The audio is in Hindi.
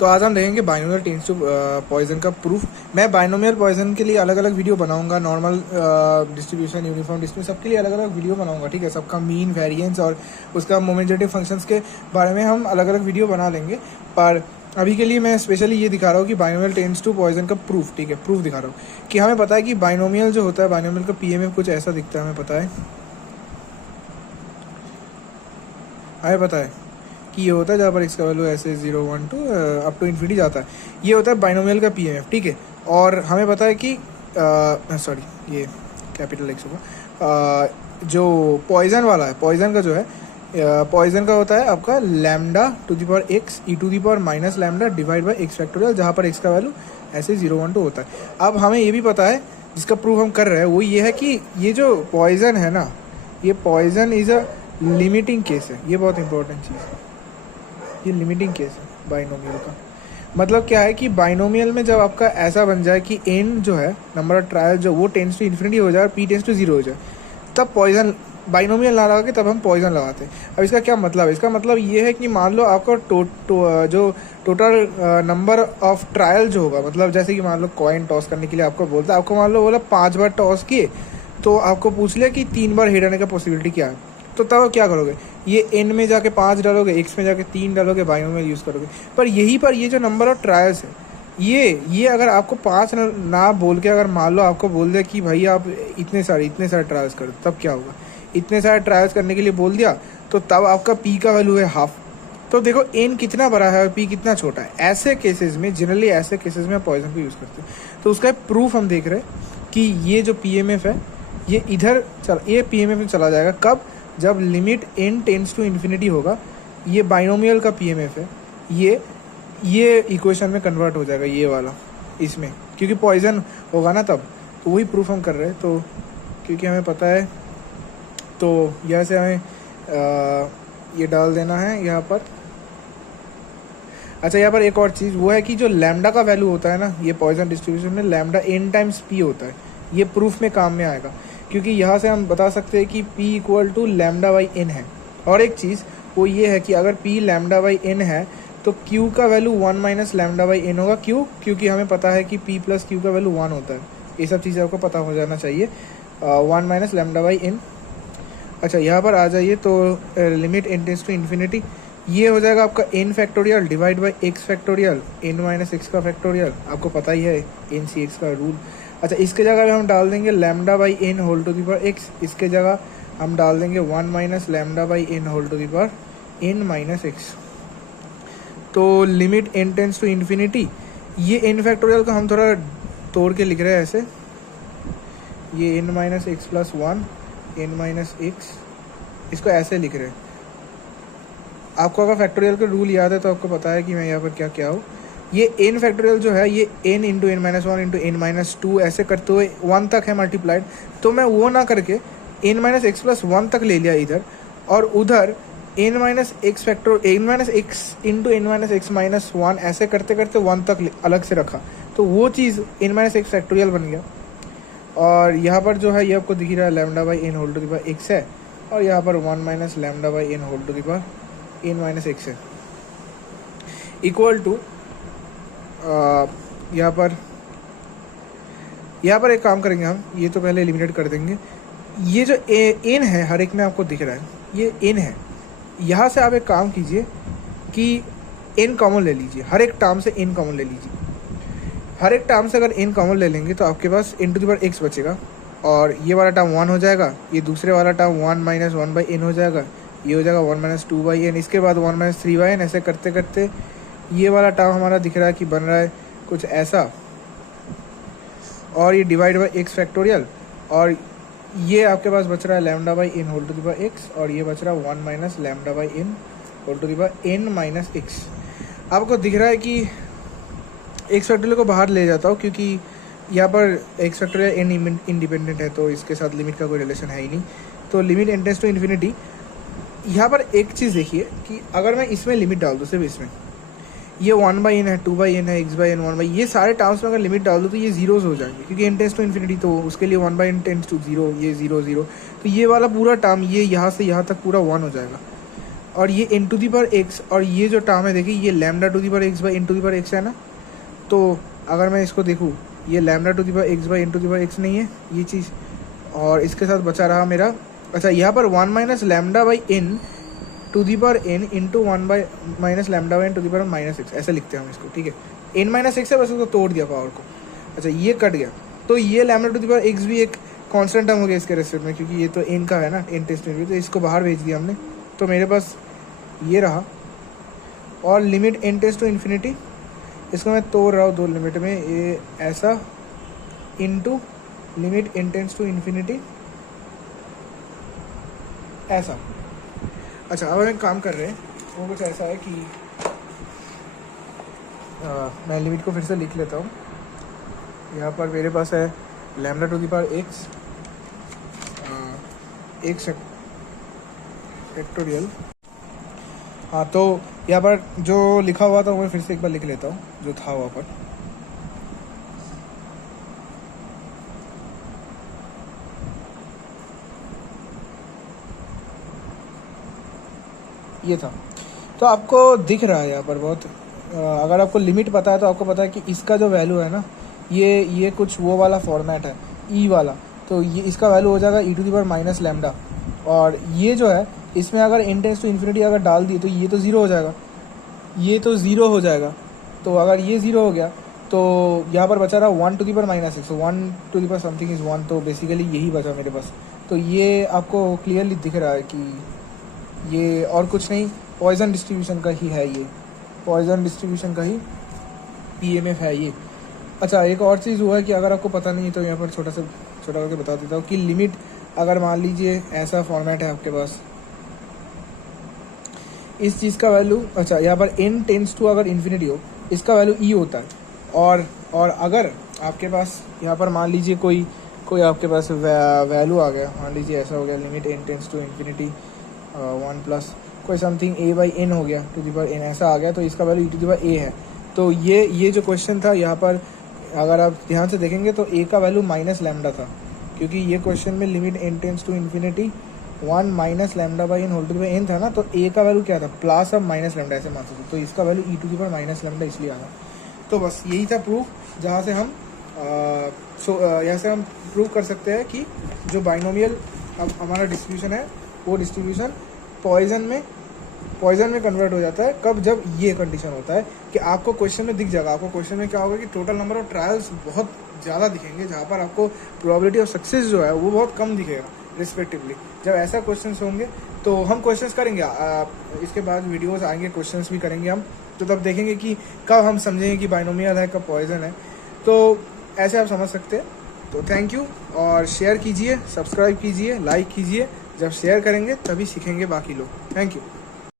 तो आज हम देखेंगे बाइनोमियल टेंड्स टू पॉइजन का प्रूफ। मैं बाइनोमियल पॉइजन के लिए अलग अलग वीडियो बनाऊंगा, नॉर्मल डिस्ट्रीब्यूशन, यूनिफॉर्म डिस्ट्रीब्यूशन, सबके लिए अलग अलग वीडियो बनाऊंगा, ठीक है। सबका मीन, वेरिएंस और उसका मोमेंटेटिव फंक्शंस के बारे में हम अलग अलग वीडियो बना लेंगे। पर अभी के लिए मैं स्पेशली ये दिखा रहा हूँ कि बाइनोमियल टेंड्स टू पॉइजन का प्रूफ, ठीक है, प्रूफ दिखा रहा हूँ कि हमें पता है कि बाइनोमियल जो होता है, बाइनोमियल का पीएमएफ कुछ ऐसा दिखता है। हमें पता है कि ये होता है जहाँ पर इसका वैल्यू ऐसे 0 1 2 अप टू इन्फिनिटी जाता है, ये होता है बाइनोमियल का पीएमएफ, ठीक है। और हमें पता है कि सॉरी ये कैपिटल एक्स होगा। जो पॉइजन वाला है, पॉइजन का जो है, पॉइजन का होता है आपका lambda to the power x e to the power minus lambda divide by x factorial, जहाँ पर एक्स का वैल्यू ऐसे 0 1 2 होता है। अब हमें ये भी पता है, जिसका प्रूफ हम कर रहे हैं वो ये है कि ये जो पॉइजन है ना, ये Poisson is a limiting case है। ये बहुत इंपॉर्टेंट चीज़ है, ये लिमिटिंग केस है बाइनोमियल का। मतलब क्या है कि बाइनोमियल में जब आपका ऐसा बन जाए कि एन जो है, नंबर ऑफ ट्रायल जो, वो टेंड्स टू इन्फिनिटी हो जाए और पी टेंड्स टू 0 हो जाए, तब पॉइजन, बाइनोमियल ना लगा के तब हम पॉइजन लगाते हैं। अब इसका क्या मतलब है? इसका मतलब ये है कि मान लो आपका जो टोटल नंबर ऑफ ट्रायल जो होगा, मतलब जैसे कि मान लो कॉइन टॉस करने के लिए आपको बोलता है, आपको मान लो बोला 5 बार टॉस किए, तो आपको पूछ लिया कि 3 बार हेड आने का पॉसिबिलिटी क्या है, तो तब क्या करोगे? ये एन में जाके 5 डालोगे, एक्स में जाके 3 डालोगे, बाइनोमियल यूज़ करोगे। पर यहीं पर ये जो नंबर ऑफ ट्रायल्स है, ये अगर आपको 5 ना बोल के अगर मान लो आपको बोल दिया कि भाई आप इतने सारे ट्रायल्स करो, तब क्या होगा? इतने सारे ट्रायल्स करने के लिए बोल दिया, तो तब आपका पी का वैल्यू है हाफ। तो देखो एन कितना बड़ा है और पी कितना छोटा है। ऐसे केसेस में, जनरली ऐसे केसेस में पॉइजन को यूज़ करते हैं। तो उसका प्रूफ हम देख रहे हैं कि ये जो पीएमएफ है, ये इधर ये पीएमएफ में चला जाएगा। कब? जब limit n tends to infinity होगा। ये बाइनोमियल का पीएमएफ है, ये इक्वेशन में कन्वर्ट हो जाएगा, ये वाला इसमें, क्योंकि पॉइजन होगा ना तब। तो वही प्रूफ हम कर रहे हैं। तो क्योंकि हमें पता है, तो यहाँ से हमें ये डाल देना है यहाँ पर। अच्छा, यहाँ पर एक और चीज़ वो है कि जो लैम्डा का वैल्यू होता है ना, ये पॉइजन डिस्ट्रीब्यूशन में लैम्डा एन टाइम्स पी होता है। ये प्रूफ में काम में आएगा, क्योंकि यहाँ से हम बता सकते हैं कि P equal to lambda by n है। और एक चीज़ वो ये है कि अगर P लैम्डा बाई एन है तो Q का value 1 minus lambda by n होगा। क्यों? क्योंकि हमें पता है कि P प्लस Q का वैल्यू 1 होता है। ये सब चीज़ें आपको पता हो जाना चाहिए। 1 माइनस लैम्डा बाई एन। अच्छा, यहाँ पर आ जाइए, तो limit n tends to infinity, ये हो जाएगा आपका n factorial divide by x factorial, n minus x का फैक्टोरियल। आपको पता ही है एन सी एक्स का रूल। अच्छा, इसके जगह में हम डाल देंगे lambda by n whole to the power x. इसके जगह हम डाल देंगे 1 minus lambda by n whole to the power n minus x. तो limit n tends to infinity, ये एन फैक्टोरियल को हम थोड़ा तोड़ के लिख रहे हैं ऐसे, ये n minus x plus 1 n minus x, इसको ऐसे लिख रहे हैं। आपको अगर फैक्टोरियल का रूल याद है तो आपको पता है कि मैं यहाँ पर क्या क्या हूँ। ये एन फैक्टोरियल जो है, ये n into n minus 1 into n minus 2 ऐसे करते हुए 1 तक है मल्टीप्लाइड। तो मैं वो ना करके एन माइनस एक्स प्लस 1 तक ले लिया इधर, और उधर n minus x into n minus x minus 1 ऐसे करते करते 1 तक अलग से रखा। तो वो चीज़ एन माइनस एक्स फैक्टोरियल बन गया। और यहाँ पर जो है ये आपको दिख रहा है lambda by n whole to the power x है, और यहाँ पर 1 minus lambda by n whole to the power n minus x है, इक्वल टू यहाँ पर एक काम करेंगे हम, ये तो पहले एलिमिनेट कर देंगे। ये जो एन है हर एक में आपको दिख रहा है, ये एन है। यहाँ से आप एक काम कीजिए कि एन कॉमन ले लीजिए, हर एक टर्म से एन कॉमन ले लीजिए। हर एक टर्म से अगर एन कॉमन ले लेंगे तो आपके पास n to the power x बचेगा, और ये वाला टर्म 1 हो जाएगा, ये दूसरे वाला टर्म 1 माइनस 1 बाई एन हो जाएगा, ये हो जाएगा 1 माइनस 2 बाई एन, इसके बाद 1 माइनस 3 बाई एन। ऐसे करते करते ये वाला टर्म हमारा दिख रहा है कि बन रहा है कुछ ऐसा, और ये डिवाइड बाई एक्स फैक्टोरियल, और ये आपके पास बच रहा है lambda by n whole to the power x, और ये बच रहा है 1 minus lambda by n whole to the power n minus x. आपको दिख रहा है कि एक्स फैक्टोरियल को बाहर ले जाता हूँ, क्योंकि यहाँ पर एक्स फैक्टोरियल एन इंडिपेंडेंट है, तो इसके साथ लिमिट का कोई रिलेशन है ही नहीं। तो limit n tends to infinity, यहाँ पर एक चीज़ देखिए कि अगर मैं इसमें लिमिट डाल दूँ, सिर्फ इसमें, ये 1 बाई एन है, 2 बाई एन है, एक्स बाई एन 1 बाई, ये सारे टर्म्स में अगर लिमिट डाल दो तो ये जीरोज हो जाएंगे, क्योंकि एन टेंड्स टू इन्फिनिटी, तो उसके लिए 1 बाई एन टेंड्स टू 0, ये 0 0, तो ये वाला पूरा टर्म ये यहाँ से यहाँ तक पूरा 1 हो जाएगा। और ये n to the power x, और ये जो टर्म है देखिए ये lambda to the power x by n to the power x है ना। तो अगर मैं इसको देखूँ ये lambda to the power x by n to the power x नहीं है ये चीज़, और इसके साथ बचा रहा मेरा, अच्छा यहाँ पर 1 minus lambda by n to the power n into 1 by minus lambda by n to the power minus x, ऐसे लिखते हैं हम इसको, ठीक है। n माइनस x है, बस उसको तोड़ दिया पावर को, अच्छा ये कट गया। तो ये lambda to the power x भी एक कांस्टेंट टर्म हो गया इसके रेस्पेक्ट में, क्योंकि ये तो n का है ना, n टेस्ट में भी, तो इसको बाहर भेज दिया हमने। तो मेरे पास ये रहा, और limit n tends to infinity, इसको मैं तोड़ रहा हूँ दो लिमिट में, ये ऐसा into limit n tends to infinity ऐसा। अच्छा अब हम एक काम कर रहे हैं, वो कुछ ऐसा है कि मैं लिमिट को फिर से लिख लेता हूँ। यहाँ पर मेरे पास है lambda to the power x factorial. हाँ तो यहाँ पर जो लिखा हुआ था वो मैं फिर से एक बार लिख लेता हूँ, जो था वहाँ पर। ये था, तो आपको दिख रहा है यहाँ पर बहुत, अगर आपको लिमिट पता है तो आपको पता है कि इसका जो वैल्यू है ना, ये कुछ वो वाला फॉर्मेट है ई वाला, तो ये इसका वैल्यू हो जाएगा e to the power minus lambda, और ये जो है इसमें अगर n टेंस टू इन्फिनिटी अगर डाल दिए तो ये तो ज़ीरो हो जाएगा, ये तो ज़ीरो हो जाएगा। तो अगर ये ज़ीरो हो गया तो यहाँ पर बचा रहा 1 to the power minus x, 1 to the power something is 1, तो बेसिकली यही बचा मेरे पास। तो ये आपको क्लियरली दिख रहा है कि ये और कुछ नहीं, पॉइजन डिस्ट्रीब्यूशन का ही है, ये पॉइजन डिस्ट्रीब्यूशन का ही PMF है ये। अच्छा एक और चीज़ हुआ है कि अगर आपको पता नहीं है तो यहाँ पर छोटा करके बता देता हूँ कि लिमिट अगर मान लीजिए ऐसा फॉर्मेट है आपके पास, इस चीज़ का वैल्यू, अच्छा यहाँ पर n टेंस टू अगर इन्फिनिटी हो इसका वैल्यू e होता है, और अगर आपके पास यहाँ पर मान लीजिए कोई आपके पास वैल्यू आ गया, मान लीजिए ऐसा हो गया limit n tends to infinity 1 plus कोई समथिंग a बाई n हो गया टू दी पावर n, ऐसा आ गया, तो इसका value e to the power a है। तो ये जो क्वेश्चन था यहाँ पर अगर आप ध्यान से देखेंगे तो a का वैल्यू माइनस लैम्डा था, क्योंकि ये क्वेश्चन में limit n tends to infinity 1 minus lambda by n whole to the power n था ना, तो a का वैल्यू क्या था, प्लस अब माइनस लैम्डा ऐसे मान सकते, तो इसका value e to the power minus lambda इसलिए आया। तो बस यही था प्रूफ, जहाँ से हम यहाँ से हम प्रूव कर सकते हैं कि जो बाइनोमियल अब हमारा डिस्ट्रीब्यूशन है वो डिस्ट्रीब्यूशन पॉइजन में कन्वर्ट हो जाता है। कब, जब ये कंडीशन होता है कि आपको क्वेश्चन में दिख जाएगा, आपको क्वेश्चन में क्या होगा कि टोटल नंबर ऑफ ट्रायल्स बहुत ज़्यादा दिखेंगे, जहाँ पर आपको प्रोबेबिलिटी ऑफ सक्सेस जो है वो बहुत कम दिखेगा रिस्पेक्टिवली। जब ऐसा क्वेश्चंस होंगे तो हम क्वेश्चंस करेंगे, इसके बाद वीडियोस आएंगे, क्वेश्चंस भी करेंगे हम, तो तब देखेंगे कि कब हम समझेंगे कि बाइनोमियल है कब पॉइजन है। तो ऐसे आप समझ सकते हैं। तो थैंक यू, और शेयर कीजिए, सब्सक्राइब कीजिए, लाइक कीजिए। जब शेयर करेंगे तभी सीखेंगे बाकी लोग। Thank you.